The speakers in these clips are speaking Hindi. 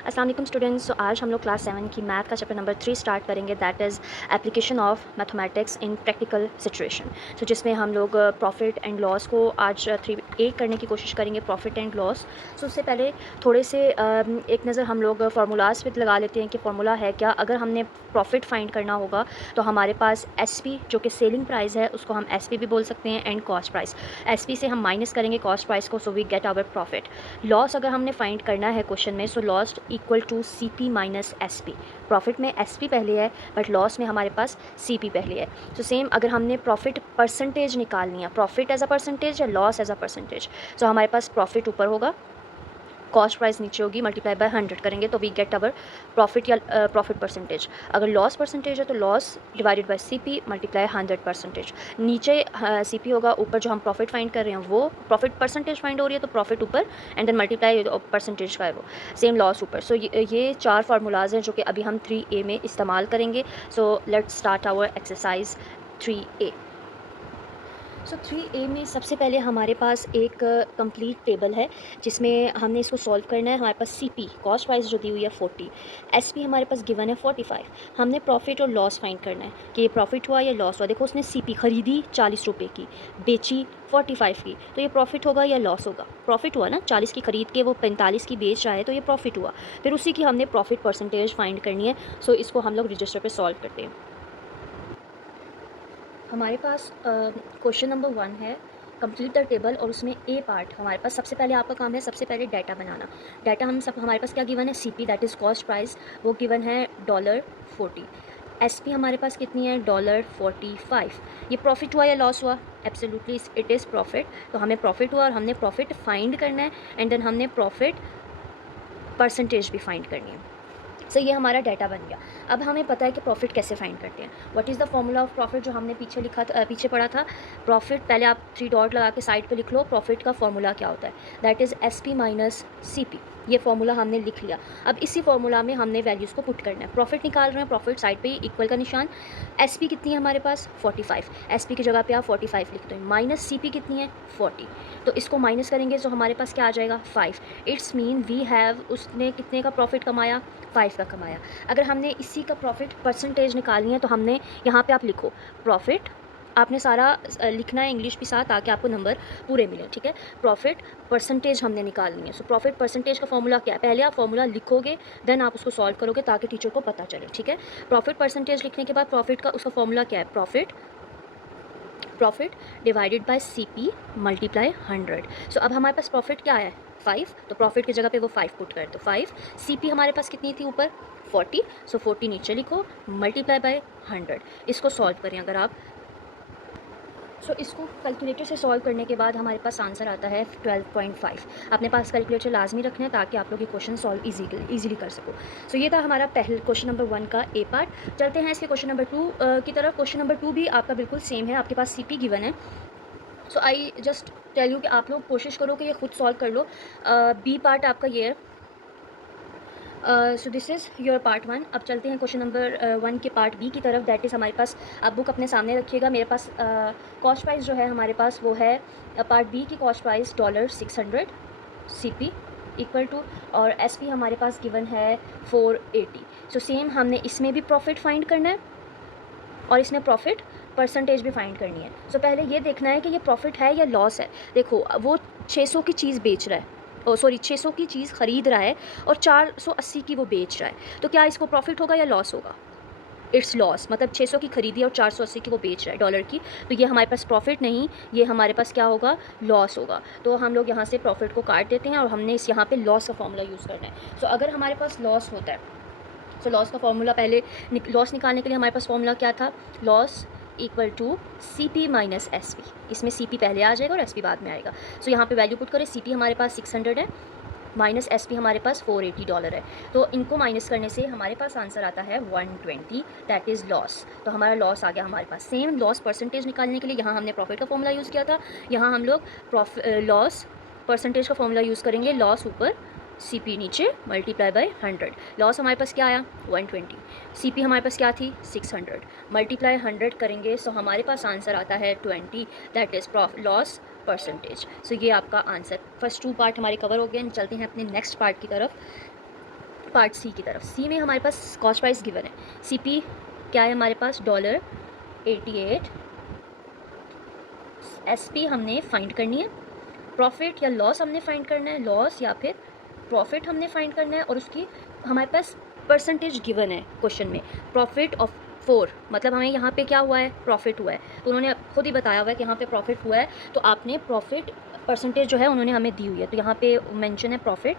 अस्सलाम वालेकुम स्टूडेंट्स। तो आज हम लोग क्लास 7 की मैथ का चैप्टर नंबर 3 स्टार्ट करेंगे, that is application of mathematics in practical situation. तो जिसमें हम लोग प्रॉफिट एंड लॉस को आज 3A करने की कोशिश करेंगे, प्रॉफिट एंड लॉस। सो उससे पहले थोड़े से एक नज़र हम लोग फार्मूलाज पे लगा लेते हैं कि फार्मूला है क्या। अगर हमने प्रॉफिट फाइंड करना होगा तो हमारे पास SP जो कि सेलिंग प्राइस है उसको हम SP भी बोल सकते हैं, एंड कॉस्ट प्राइस। SP से हम माइनस करेंगे कॉस्ट प्राइस को, so we get our profit. Loss अगर हमने फाइंड करना है क्वेश्चन में, so loss equal to CP minus SP। Profit में SP पहले है बट लॉस में हमारे पास CP पहले है। सो सेम अगर हमने प्रॉफिट परसेंटेज निकालनी है, प्रॉफिट एज अ परसेंटेज या लॉस एज अ परसेंटेज, तो हमारे पास प्रॉफिट ऊपर होगा, कॉस्ट प्राइस नीचे होगी, मल्टीप्लाई बाय 100 करेंगे तो वी गेट अवर प्रॉफिट या प्रॉफिट परसेंटेज। अगर लॉस परसेंटेज है तो loss divided by CP multiply 100%। नीचे CP होगा, ऊपर जो हम प्रॉफिट फाइंड कर रहे हैं वो प्रॉफिट परसेंटेज फाइंड हो रही है तो प्रॉफिट ऊपर, एंड देन मल्टीप्लाई परसेंटेज का है वो, सेम लॉस ऊपर। सो ये चार फार्मूलाज हैं जो कि अभी हम 3A में इस्तेमाल करेंगे। So let's start our exercise 3A। So 3A में सबसे पहले हमारे पास एक कंप्लीट टेबल है जिसमें हमने इसको सॉल्व करना है। हमारे पास CP कॉस्ट प्राइस जो दी हुई है 40, SP हमारे पास गिवन है 45। हमने प्रॉफिट और लॉस फाइंड करना है कि ये प्रॉफिट हुआ या लॉस हुआ। देखो उसने CP खरीदी 40 रुपये की, बेची 45 की, तो ये प्रॉफिट होगा या लॉस होगा। प्रॉफिट हुआ ना, 40 की खरीद के वो 45 की बेच रहा है तो ये प्रॉफिट हुआ। फिर उसी की हमने प्रॉफिट परसेंटेज फाइंड करनी है। सो इसको हम लोग रजिस्टर पर सॉल्व करते हैं। हमारे पास क्वेश्चन नंबर 1 है कंप्लीट द टेबल, और उसमें A पार्ट हमारे पास सबसे पहले आपका काम है सबसे पहले डाटा बनाना। डाटा हम सब हमारे पास क्या गिवन है, CP that is cost price, वो गिवन है $40। SP हमारे पास कितनी है, $45। ये प्रॉफिट हुआ या लॉस हुआ, एब्सोल्युटली इट इज़ प्रॉफिट। तो हमें प्रॉफिट हुआ और हमने प्रॉफिट फाइंड करना है, एंड देन हमने प्रॉफिट परसेंटेज भी फाइंड करनी है। सो ये हमारा डाटा बन गया। अब हमें पता है कि प्रॉफिट कैसे फाइंड करते हैं। What is the formula of profit, जो हमने पीछे लिखा था, पीछे पढ़ा था। प्रॉफिट पहले आप 3 डॉट लगा के साइड पे लिख लो, प्रॉफिट का फॉर्मूला क्या होता है, that is SP minus CP। ये फॉर्मूला हमने लिख लिया। अब इसी फॉर्मूला में हमने वैल्यूज़ को पुट करना है। प्रॉफिट निकाल रहे हैं, प्रॉफिट साइड पे ही इक्वल का निशान। SP कितनी है हमारे पास 45, SP की जगह पे आप 45 लिख दो, माइनस CP कितनी है 40। तो इसको माइनस करेंगे तो हमारे पास क्या आ जाएगा 5। इट्स मीन वी हैव, उसने कितने का प्रॉफिट कमाया 5 का कमाया। अगर हमने इसी का प्रॉफिट परसेंटेज निकालनी है तो हमने यहाँ पे आप लिखो प्रॉफिट, आपने सारा लिखना है इंग्लिश के साथ ताकि आपको नंबर पूरे मिले, ठीक है। प्रॉफिट परसेंटेज हमने निकालनी है। सो प्रॉफिट परसेंटेज का फॉर्मूला क्या है, पहले आप फॉर्मूला लिखोगे देन आप उसको सॉल्व करोगे ताकि टीचर को पता चले, ठीक है। प्रॉफिट परसेंटेज लिखने के बाद प्रॉफिट का उसका फॉर्मूला क्या है, profit divided by CP multiply 100। सो अब हमारे पास प्रॉफिट क्या है 5, तो प्रॉफिट की जगह पे वो 5 पुट कर दो, 5। CP हमारे पास कितनी थी ऊपर 40, सो 40 नीचे लिखो, मल्टीप्लाई बाय 100। इसको सॉल्व करें अगर आप, सो इसको कैलकुलेटर से सॉल्व करने के बाद हमारे पास आंसर आता है 12.5। अपने पास कैलकुलेटर लाजमी रखना है ताकि आप लोग ये क्वेश्चन सॉल्व इजीली कर सको। सो ये था हमारा पहले क्वेश्चन नंबर 1 का A पार्ट। चलते हैं इसके क्वेश्चन नंबर 2 की तरफ। क्वेश्चन नंबर 2 भी आपका बिल्कुल सेम है, आपके पास CP गिवन है। सो आई जस्ट टेल यू कि आप लोग कोशिश करो कि ये खुद सॉल्व कर लो। B पार्ट आपका ये है। So this is your part 1। अब चलते हैं क्वेश्चन नंबर 1 के पार्ट B की तरफ, दैट इज़ हमारे पास, आप बुक अपने सामने रखिएगा। मेरे पास कॉस्ट प्राइस जो है हमारे पास वो है पार्ट B की cost price $600, CP equal to, और SP हमारे पास गिवन है 480। सो सेम हमने इसमें भी प्रॉफिट फाइंड करना है और इसमें प्रॉफिट परसेंटेज भी फाइंड करनी है। सो पहले ये देखना है कि ये प्रॉफिट है या लॉस है। देखो वो 600 की चीज़ बेच रहा है, ओ सॉरी 600 की चीज़ ख़रीद रहा है और 480 की वो बेच रहा है, तो क्या इसको प्रॉफिट होगा या लॉस होगा, इट्स लॉस। मतलब 600 की खरीदी और 480 की वो बेच रहा है डॉलर की, तो ये हमारे पास प्रॉफिट नहीं, ये हमारे पास क्या होगा, लॉस होगा। तो हम लोग यहाँ से प्रॉफिट को काट देते हैं और हमने इस यहाँ पे लॉस का फॉर्मूला यूज़ करना है। सो अगर हमारे पास लॉस होता है, सो लॉस का फॉर्मूला पहले, लॉस निकालने के लिए हमारे पास फॉर्मूला क्या था, loss equal to CP minus SP। इसमें CP पहले आ जाएगा और SP बाद में आएगा। सो यहाँ पे वैल्यू पुट करें, CP हमारे पास 600 है, माइनस SP हमारे पास $480 है। तो इनको माइनस करने से हमारे पास आंसर आता है 120, दैट इज़ लॉस। तो हमारा लॉस आ गया हमारे पास। सेम लॉस परसेंटेज निकालने के लिए यहाँ हमने प्रॉफिट का फॉर्मूला यूज़ किया था, यहाँ हम लोग लॉस परसेंटेज का फॉर्मूला यूज़ करेंगे, लॉस ऊपर CP नीचे मल्टीप्लाई बाय 100। लॉस हमारे पास क्या आया 120, CP हमारे पास क्या थी 600, मल्टीप्लाई 100 करेंगे सो हमारे पास आंसर आता है 20, दैट इज़ लॉस परसेंटेज। सो ये आपका आंसर। फर्स्ट 2 पार्ट हमारे कवर हो गए। चलते हैं अपने नेक्स्ट पार्ट की तरफ। पार्ट सी की तरफ। सी में हमारे पास कॉस्ट प्राइस गिवन है, CP क्या है हमारे पास $88, SP हमने फाइंड करनी है, प्रॉफिट या लॉस हमने फाइंड करना है, लॉस या फिर प्रॉफिट हमने फाइंड करना है, और उसकी हमारे पास परसेंटेज गिवन है क्वेश्चन में, प्रॉफिट ऑफ 4, मतलब हमें यहाँ पे क्या हुआ है, प्रॉफिट हुआ है, तो उन्होंने खुद ही बताया हुआ है कि यहाँ पे प्रॉफिट हुआ है, तो आपने प्रॉफिट परसेंटेज जो है उन्होंने हमें दी हुई है, तो यहाँ पे मेंशन है प्रॉफिट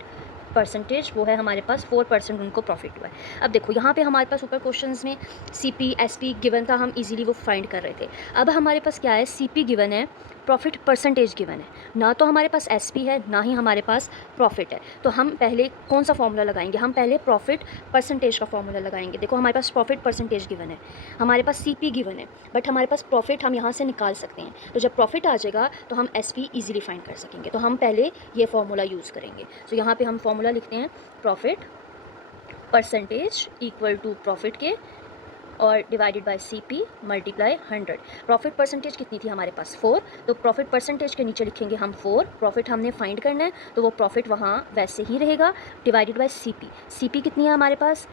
परसेंटेज, वो है हमारे पास 4% उनको प्रॉफिट हुआ है। अब देखो यहाँ पे हमारे पास ऊपर क्वेश्चंस में CP SP गिवन था, हम इजीली वो फाइंड कर रहे थे। अब हमारे पास क्या है, CP गिवन है, प्रॉफिट परसेंटेज गिवन है, ना तो हमारे पास SP है ना ही हमारे पास प्रॉफिट है, तो हम पहले कौन सा फॉर्मूला लगाएंगे, हम पहले प्रॉफिट परसेंटेज का फॉर्मूला लगाएंगे। देखो हमारे पास प्रॉफिट परसेंटेज गिवन है, हमारे पास CP गिवन है, बट हमारे पास प्रॉफिट हम यहाँ से निकाल सकते हैं, तो जब प्रॉफिट आ जाएगा तो हम SP ईजिली फाइंड कर सकेंगे, तो हम पहले ये फॉर्मूला यूज़ करेंगे। तो यहाँ पर हम फॉर्मूला लिखते हैं, profit percentage equal to profit के और divided by CP multiply 100। Profit percentage कितनी थी हमारे पास 4, तो प्रॉफिट परसेंटेज के नीचे लिखेंगे हम 4, प्रॉफिट हमने फाइंड करना है तो वो प्रॉफिट वहाँ वैसे ही रहेगा, डिवाइडेड बाय CP कितनी है हमारे पास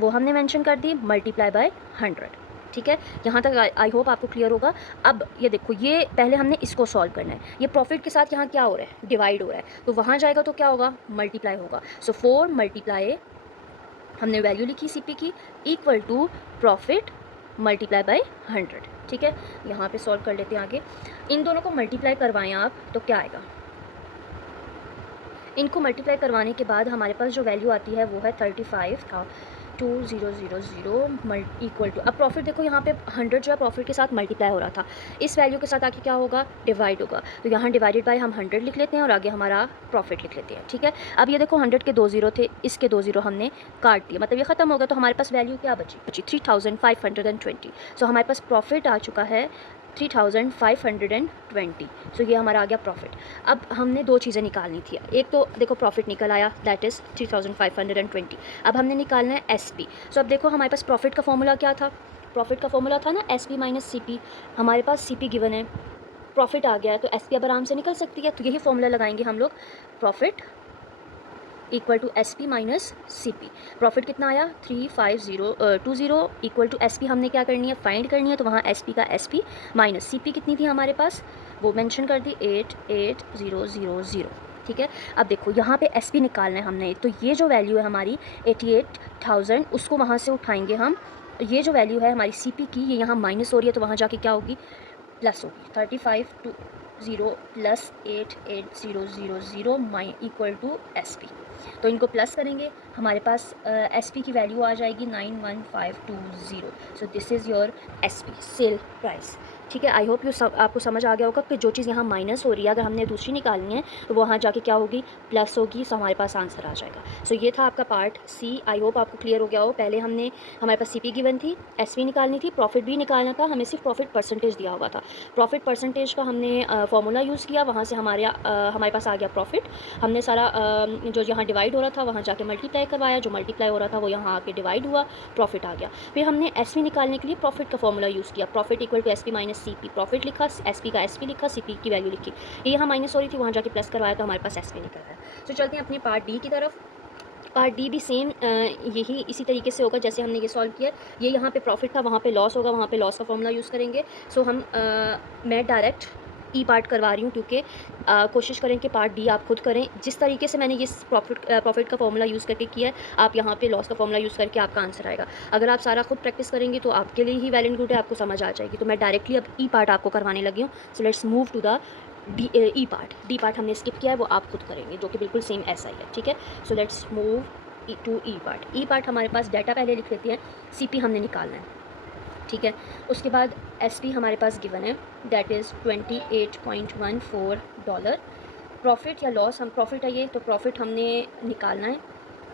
वो हमने मेंशन कर दी, मल्टीप्लाई बाय 100। ठीक है, यहाँ तक आई होप आपको क्लियर होगा। अब ये देखो, ये पहले हमने इसको सॉल्व करना है, ये प्रॉफिट के साथ यहाँ क्या हो रहा है, डिवाइड हो रहा है, तो वहाँ जाएगा तो क्या होगा, मल्टीप्लाई होगा। सो 4 मल्टीप्लाई, हमने वैल्यू लिखी CP की, equal to profit multiply by 100। ठीक है, यहाँ पे सॉल्व कर लेते हैं आगे। इन दोनों को मल्टीप्लाई करवाएं आप तो क्या आएगा, इनको मल्टीप्लाई करवाने के बाद हमारे पास जो वैल्यू आती है वो है 35,2000 इक्वल टू, अब प्रॉफिट देखो यहाँ पे 100 जो है प्रॉफिट के साथ मल्टीप्लाई हो रहा था, इस वैल्यू के साथ आके क्या होगा, डिवाइड होगा, तो यहाँ डिवाइडेड बाय हम 100 लिख लेते हैं और आगे हमारा प्रॉफिट लिख लेते हैं। ठीक है, अब ये देखो 100 के 2 ज़ीरो थे, इसके 2 ज़ीरो हमने काट दिया, मतलब ये ख़त्म हो गया, तो हमारे पास वैल्यू क्या बची 3520। सो हमारे पास प्रॉफिट आ चुका है 3520। सो ये हमारा आ गया प्रॉफिट। अब हमने दो चीज़ें निकालनी थी, एक तो देखो प्रॉफिट निकल आया, दैट इज़ 3520। अब हमने निकालना है SP। सो अब देखो हमारे पास प्रॉफिट का फॉर्मूला क्या था, प्रॉफिट का फॉर्मूला था ना SP माइनस CP, हमारे पास CP गिवन है, प्रॉफिट आ गया है तो SP अब आराम से निकल सकती है, तो यही फॉर्मूला लगाएंगे हम लोग, profit equal to SP minus CP। Profit कितना आया 3520 इक्वल टू SP हमने क्या करनी है, फाइंड करनी है, तो वहाँ SP का SP माइनस CP कितनी थी हमारे पास वो मेंशन कर दी 88000। ठीक है, अब देखो यहाँ पे SP निकालना है हमने, तो ये जो वैल्यू है हमारी 88,000 उसको वहाँ से उठाएंगे हम, ये जो वैल्यू है हमारी CP की ये यहाँ माइनस हो रही है, तो वहाँ जाके क्या होगी, प्लस होगी, 3520 प्लस 88,000 इक्वल टू SP। तो इनको प्लस करेंगे, हमारे पास SP की वैल्यू आ जाएगी 91520। So this is your SP sale price. ठीक है, आई होप आपको समझ आ गया होगा कि जो चीज़ यहाँ माइनस हो रही है अगर हमने दूसरी निकालनी है तो वहाँ जाके क्या होगी, प्लस होगी, सो हमारे पास आंसर आ जाएगा। सो ये था आपका पार्ट C, आई होप आपको क्लियर हो गया हो। पहले हमने हमारे पास CP गिवन थी, SP निकालनी थी, प्रॉफिट भी निकालना था, हमें सिर्फ प्रॉफिट परसेंटेज दिया हुआ था, प्रॉफिट परसेंटेज का हमने फॉर्मूला यूज़ किया, वहाँ से हमारे पास आ गया प्रॉफिट, हमने सारा जो यहाँ डिवाइड हो रहा था वहाँ जाके मल्टीप्लाई करवाया, जो मल्टीप्लाई हो रहा था वो यहाँ आके डिवाइड हुआ, प्रॉफिट आ गया। फिर हमने SP निकालने के लिए प्रॉफिट का फॉर्मूला यूज़ किया, profit equal to SP minus CP, profit लिखा, SP का SP लिखा, CP की वैल्यू लिखी, ये यहाँ माइनस हो रही थी वहाँ जाके प्लस करवाया तो हमारे पास SP निकल रहा है। तो चलते हैं अपने पार्ट D की तरफ। पार्ट D भी सेम यही इसी तरीके से होगा जैसे हमने ये सॉल्व किया, ये यहाँ पे प्रॉफिट था, वहाँ पे लॉस होगा, वहाँ पे लॉस का फॉर्मूला यूज़ करेंगे। सो मैं डायरेक्ट ई पार्ट करवा रही हूँ क्योंकि कोशिश करें कि पार्ट डी आप खुद करें। जिस तरीके से मैंने ये प्रॉफिट का फॉर्मूला यूज़ करके किया है, आप यहाँ पे लॉस का फॉर्मूला यूज़ करके आपका आंसर आएगा। अगर आप सारा खुद प्रैक्टिस करेंगे तो आपके लिए ही वेल एंड गुड है, आपको समझ आ जाएगी। तो मैं डायरेक्टली अब ई पार्ट आपको करवाने लगी हूँ। So let's move to the E part. D part हमने स्किप किया है, वो आप खुद करेंगे, जो कि बिल्कुल सेम ऐसा ही है। ठीक है, so let's move to E part. E part हमारे पास डाटा पहले लिख लेते हैं, CP हमने निकालना है। ठीक है, उसके बाद SP हमारे पास गिवन है, दैट इज़ $28.14। प्रॉफिट या लॉस, हम प्रॉफिट है ये, तो प्रॉफिट हमने निकालना है।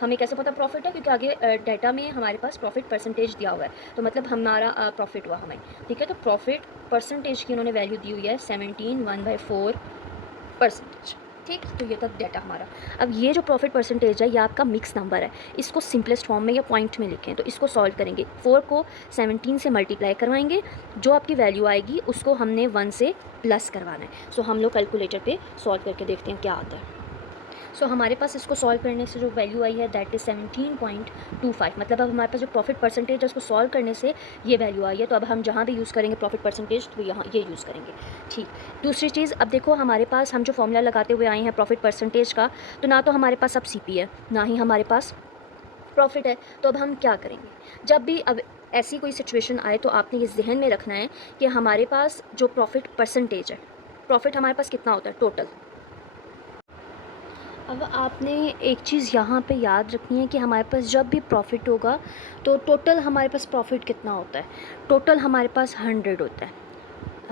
हमें कैसे पता प्रॉफिट है, क्योंकि आगे डाटा में हमारे पास प्रॉफिट परसेंटेज दिया हुआ है, तो मतलब हमारा प्रॉफिट हुआ हमें। ठीक है, तो प्रॉफिट परसेंटेज की उन्होंने वैल्यू दी हुई है 17.1/4%। ठीक, तो ये तक डाटा हमारा। अब ये जो प्रॉफिट परसेंटेज है ये आपका मिक्स नंबर है, इसको सिंपलेस्ट फॉर्म में या पॉइंट में लिखें। तो इसको सॉल्व करेंगे, 4 को 17 से मल्टीप्लाई करवाएंगे, जो आपकी वैल्यू आएगी उसको हमने 1 से प्लस करवाना है। सो हम लोग कैलकुलेटर पे सॉल्व करके देखते हैं क्या आता है। सो हमारे पास इसको सॉल्व करने से जो वैल्यू आई है दैट इज़ 17.25, मतलब अब हमारे पास जो प्रॉफिट परसेंटेज है उसको सॉल्व करने से ये वैल्यू आई है। तो अब हम जहाँ भी यूज़ करेंगे प्रॉफिट परसेंटेज तो यहाँ ये यूज़ करेंगे। ठीक, दूसरी चीज़, अब देखो हमारे पास हम जो फॉर्मूला लगाते हुए आए हैं प्रॉफिट परसेंटेज का, तो ना तो हमारे पास अब CP है ना ही हमारे पास प्रॉफिट है। तो अब हम क्या करेंगे, जब भी अब ऐसी कोई सिचुएशन आए तो आपने ये जहन में रखना है कि हमारे पास जो प्रॉफिट परसेंटेज है, प्रॉफिट हमारे पास कितना होता है टोटल। अब आपने एक चीज़ यहाँ पे याद रखनी है कि हमारे पास जब भी प्रॉफिट होगा तो टोटल हमारे पास प्रॉफिट कितना होता है, टोटल हमारे पास 100 होता है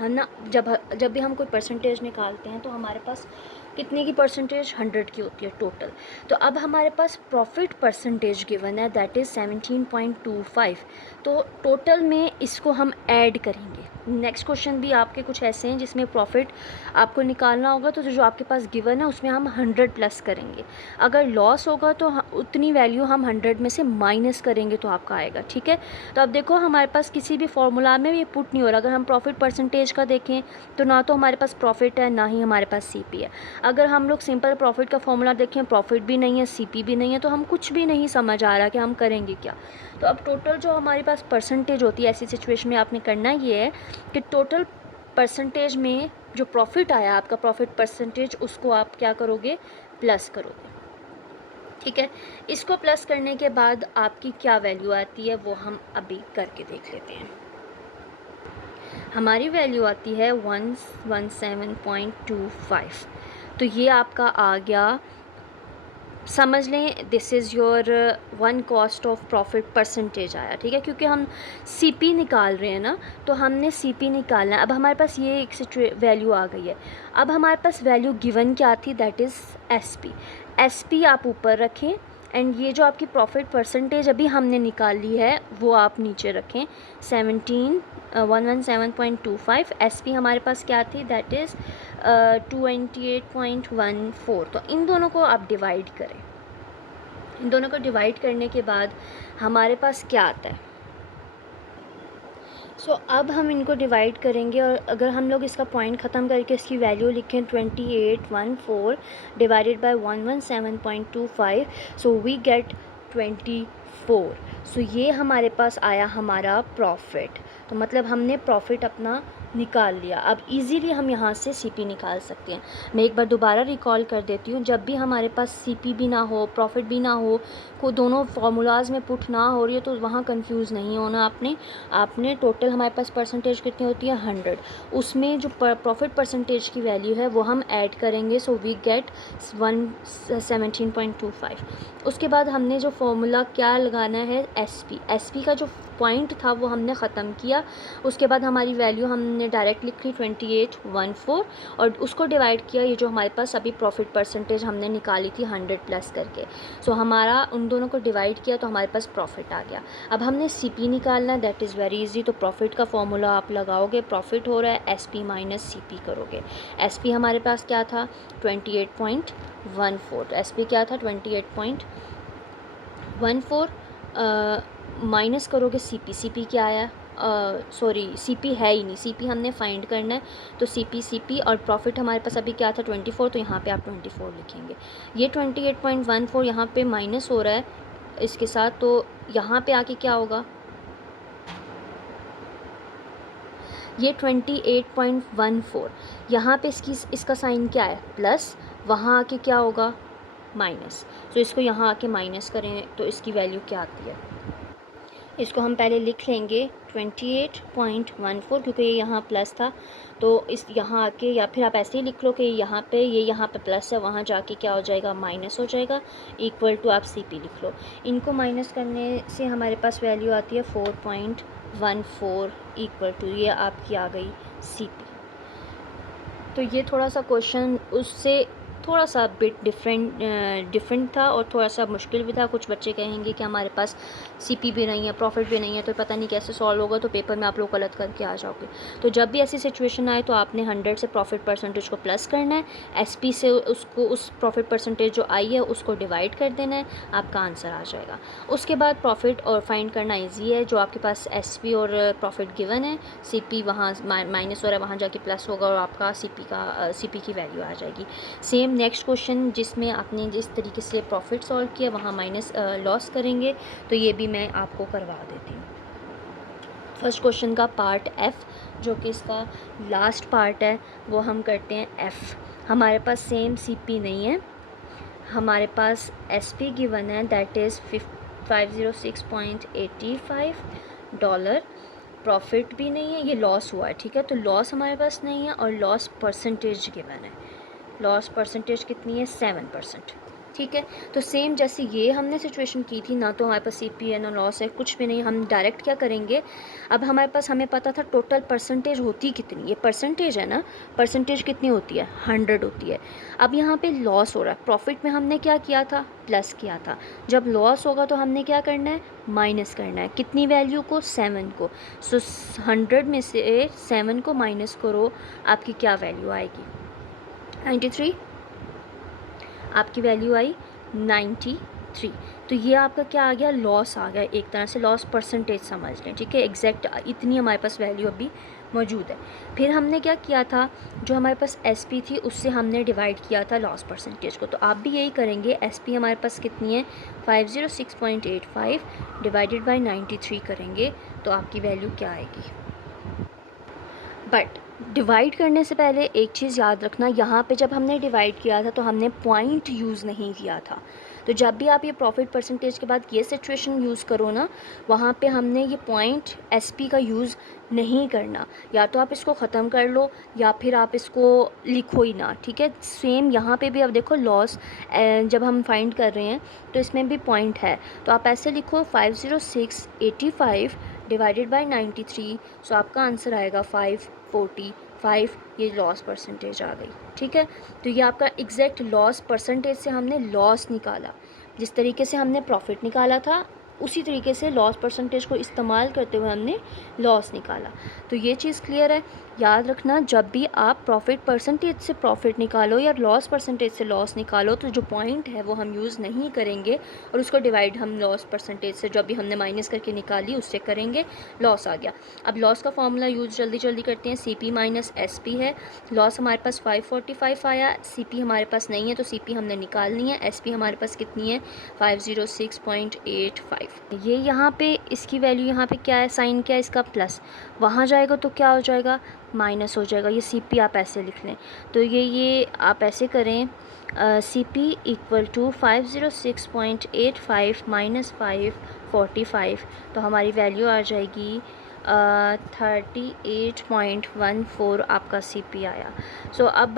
ना। जब भी हम कोई परसेंटेज निकालते हैं तो हमारे पास कितने की परसेंटेज, 100 की होती है टोटल। तो अब हमारे पास प्रॉफिट परसेंटेज गिवन है दैट इज़ 17.25। तो टोटल में इसको हम ऐड करेंगे। नेक्स्ट क्वेश्चन भी आपके कुछ ऐसे हैं जिसमें प्रॉफिट आपको निकालना होगा, तो जो आपके पास गिवन है उसमें हम 100 प्लस करेंगे। अगर लॉस होगा तो उतनी वैल्यू हम 100 में से माइनस करेंगे तो आपका आएगा। ठीक है, तो अब देखो हमारे पास किसी भी फॉर्मूला में ये पुट नहीं हो रहा। अगर हम प्रॉफिट परसेंटेज का देखें तो ना तो हमारे पास प्रॉफिट है ना ही हमारे पास CP है। अगर हम लोग सिंपल प्रॉफिट का फॉर्मूला देखें, प्रॉफिट भी नहीं है CP भी नहीं है, तो हम कुछ भी नहीं समझ आ रहा कि हम करेंगे क्या। तो अब टोटल जो हमारे पास परसेंटेज होती है ऐसी सिचुएशन में आपने करना ये है कि टोटल परसेंटेज में जो प्रॉफिट आया आपका प्रॉफिट परसेंटेज, उसको आप क्या करोगे, प्लस करोगे। ठीक है, इसको प्लस करने के बाद आपकी क्या वैल्यू आती है वो हम अभी करके देख लेते हैं। हमारी वैल्यू आती है 117.25। तो ये आपका आ गया, समझ लें this is your one cost of profit percentage आया। ठीक है, क्योंकि हम CP निकाल रहे हैं ना, तो हमने CP निकालना है। अब हमारे पास ये एक वैल्यू आ गई है। अब हमारे पास वैल्यू गिवन क्या थी, दैट इज़ SP आप ऊपर रखें, एंड ये जो आपकी प्रॉफिट परसेंटेज अभी हमने निकाल ली है वो आप नीचे रखें। 117.25 SP हमारे पास क्या थी, दैट इज़ 28.14। तो इन दोनों को आप डिवाइड करें। इन दोनों को डिवाइड करने के बाद हमारे पास क्या आता है। अब हम इनको डिवाइड करेंगे, और अगर हम लोग इसका पॉइंट ख़त्म करके इसकी वैल्यू लिखें 2814 divided by 117.25, so we get 24। So ये हमारे पास आया हमारा प्रॉफिट। तो मतलब हमने प्रॉफिट अपना निकाल लिया। अब इजीली हम यहाँ से CP निकाल सकते हैं। मैं एक बार दोबारा रिकॉल कर देती हूँ, जब भी हमारे पास CP भी ना हो प्रॉफिट भी ना हो, को दोनों फार्मूलाज में पुट ना हो रही है, तो वहाँ कंफ्यूज नहीं होना आपने टोटल हमारे पास परसेंटेज कितनी होती है 100, उसमें जो प्रॉफिट परसेंटेज की वैल्यू है वो हम ऐड करेंगे। So we get 117.25। उसके बाद हमने जो फॉर्मूला क्या लगाना है, SP का जो पॉइंट था वो हमने ख़त्म किया। उसके बाद हमारी वैल्यू हमने डायरेक्ट लिखी 2814, और उसको डिवाइड किया ये जो हमारे पास अभी प्रॉफिट परसेंटेज हमने निकाली थी 100 प्लस करके। सो हमारा उन दोनों को डिवाइड किया तो हमारे पास प्रॉफिट आ गया। अब हमने CP निकालना है, दैट इज़ वेरी इजी। तो प्रॉफिट का फॉर्मूला आप लगाओगे, प्रॉफिट हो रहा है SP माइनस CP करोगे। SP हमारे पास क्या था 28.14, तो SP क्या था 28.14, माइनस करोगे CP क्या आया, सॉरी CP है ही नहीं, CP हमने फाइंड करना है। तो CP और प्रॉफिट हमारे पास अभी क्या था 24, तो यहाँ पे आप 24 लिखेंगे। ये 28.14 यहाँ पे माइनस हो रहा है इसके साथ, तो यहाँ पे आके क्या होगा, ये 28.14 यहाँ पे इसका साइन क्या है प्लस, वहाँ आके क्या होगा माइनस। तो इसको यहाँ आके माइनस करें तो इसकी वैल्यू क्या आती है, इसको हम पहले लिख लेंगे 28.14, क्योंकि ये यहाँ प्लस था तो इस यहाँ आके, या फिर आप ऐसे ही लिख लो कि यहाँ पे प्लस है, वहाँ जाके क्या हो जाएगा माइनस हो जाएगा, इक्वल टू आप CP लिख लो। इनको माइनस करने से हमारे पास वैल्यू आती है 4.14 इक्वल टू, ये आपकी आ गई CP। तो ये थोड़ा सा क्वेश्चन उससे थोड़ा सा बिट डिफरेंट था और थोड़ा सा मुश्किल भी था। कुछ बच्चे कहेंगे कि हमारे पास CP भी नहीं है प्रॉफिट भी नहीं है, तो पता नहीं कैसे सॉल्व होगा, तो पेपर में आप लोग गलत करके आ जाओगे। तो जब भी ऐसी सिचुएशन आए तो आपने 100 से प्रॉफिट परसेंटेज को प्लस करना है, SP से उसको उस प्रॉफिट परसेंटेज जो आई है उसको डिवाइड कर देना है, आपका आंसर आ जाएगा। उसके बाद प्रॉफिट और फाइंड करना ईजी है। जो आपके पास SP और प्रॉफिट गिवन है, CP वहाँ माइनस हो रहा है, वहाँ जाके प्लस होगा और आपका CP की वैल्यू आ जाएगी। सेम नेक्स्ट क्वेश्चन जिसमें आपने जिस तरीके से प्रॉफिट सॉल्व किया वहाँ माइनस लॉस करेंगे, तो ये भी मैं आपको करवा देती हूँ। फर्स्ट क्वेश्चन का पार्ट एफ़ जो कि इसका लास्ट पार्ट है वो हम करते हैं एफ़। हमारे पास सेम सीपी नहीं है, हमारे पास एसपी गिवन है दैट इज़ $506.85। प्रॉफिट भी नहीं है, ये लॉस हुआ है, ठीक है। तो लॉस हमारे पास नहीं है और लॉस परसेंटेज गिवन है। लॉस परसेंटेज कितनी है? 7%, ठीक है। तो सेम जैसे ये हमने सिचुएशन की थी, ना तो हमारे पास सीपी है ना लॉस है, कुछ भी नहीं। हम डायरेक्ट क्या करेंगे, अब हमारे पास हमें पता था टोटल परसेंटेज होती कितनी, ये परसेंटेज है ना, परसेंटेज कितनी होती है? 100 होती है। अब यहाँ पे लॉस हो रहा है, प्रॉफिट में हमने क्या किया था? प्लस किया था। जब लॉस होगा तो हमने क्या करना है? माइनस करना है। कितनी वैल्यू को? 7 को। सो 100 में से 7 को माइनस करो, आपकी क्या वैल्यू आएगी? 93। आपकी वैल्यू आई 93। तो ये आपका क्या आ गया? लॉस आ गया, एक तरह से लॉस परसेंटेज समझ लें, ठीक है। एग्जैक्ट इतनी हमारे पास वैल्यू अभी मौजूद है। फिर हमने क्या किया था, जो हमारे पास एसपी थी उससे हमने डिवाइड किया था लॉस परसेंटेज को। तो आप भी यही करेंगे। एसपी हमारे पास कितनी है? 506.85 डिवाइडेड बाई 93 करेंगे तो आपकी वैल्यू क्या आएगी? बट डिवाइड करने से पहले एक चीज़ याद रखना, यहाँ पे जब हमने डिवाइड किया था तो हमने पॉइंट यूज़ नहीं किया था। तो जब भी आप ये प्रॉफिट परसेंटेज के बाद ये सिचुएशन यूज़ करो ना, वहाँ पे हमने ये पॉइंट एसपी का यूज़ नहीं करना। या तो आप इसको ख़त्म कर लो या फिर आप इसको लिखो ही ना, ठीक है। सेम यहाँ पे भी अब देखो लॉस जब हम फाइंड कर रहे हैं तो इसमें भी पॉइंट है, तो आप ऐसे लिखो 506.85 डिवाइडेड बाई 93। सो आपका आंसर आएगा 545। ये लॉस परसेंटेज आ गई, ठीक है। तो ये आपका एग्जैक्ट लॉस परसेंटेज से हमने लॉस निकाला। जिस तरीके से हमने प्रॉफिट निकाला था उसी तरीके से लॉस परसेंटेज को इस्तेमाल करते हुए हमने लॉस निकाला। तो ये चीज़ क्लियर है। याद रखना, जब भी आप प्रॉफिट परसेंटेज से प्रॉफिट निकालो या लॉस परसेंटेज से लॉस निकालो तो जो पॉइंट है वो हम यूज़ नहीं करेंगे और उसको डिवाइड हम लॉस परसेंटेज से जो अभी हमने माइनस करके निकाली उससे करेंगे। लॉस आ गया। अब लॉस का फॉर्मूला यूज़ जल्दी जल्दी करते हैं। CP माइनस SP है। लॉस हमारे पास 545 आया, CP हमारे पास नहीं है तो CP हमने निकालनी है। SP हमारे पास कितनी है? 506.85। ये यहाँ पे इसकी वैल्यू यहाँ पे क्या है? साइन क्या है इसका? प्लस। वहाँ जाएगा तो क्या हो जाएगा? माइनस हो जाएगा। ये CP आप ऐसे लिख लें। तो ये आप ऐसे करें, CP इक्वल टू 506.85 माइनस 545। तो हमारी वैल्यू आ जाएगी 38.14 आपका CP आया। सो अब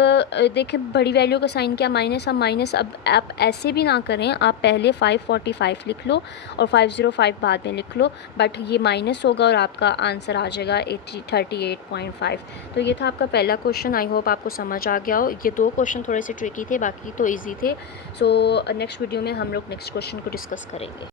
देखिए बड़ी वैल्यू का साइन क्या? माइनस। अब माइनस, अब आप ऐसे भी ना करें, आप पहले 545 लिख लो और 505 बाद में लिख लो, बट ये माइनस होगा और आपका आंसर आ जाएगा 38.5। तो ये था आपका पहला क्वेश्चन। आई होप आपको समझ आ गया हो। ये 2 क्वेश्चन थोड़े से ट्रिकी थे, बाकी तो ईजी थे। सो नेक्स्ट वीडियो में हम लोग नेक्स्ट क्वेश्चन को डिस्कस करेंगे।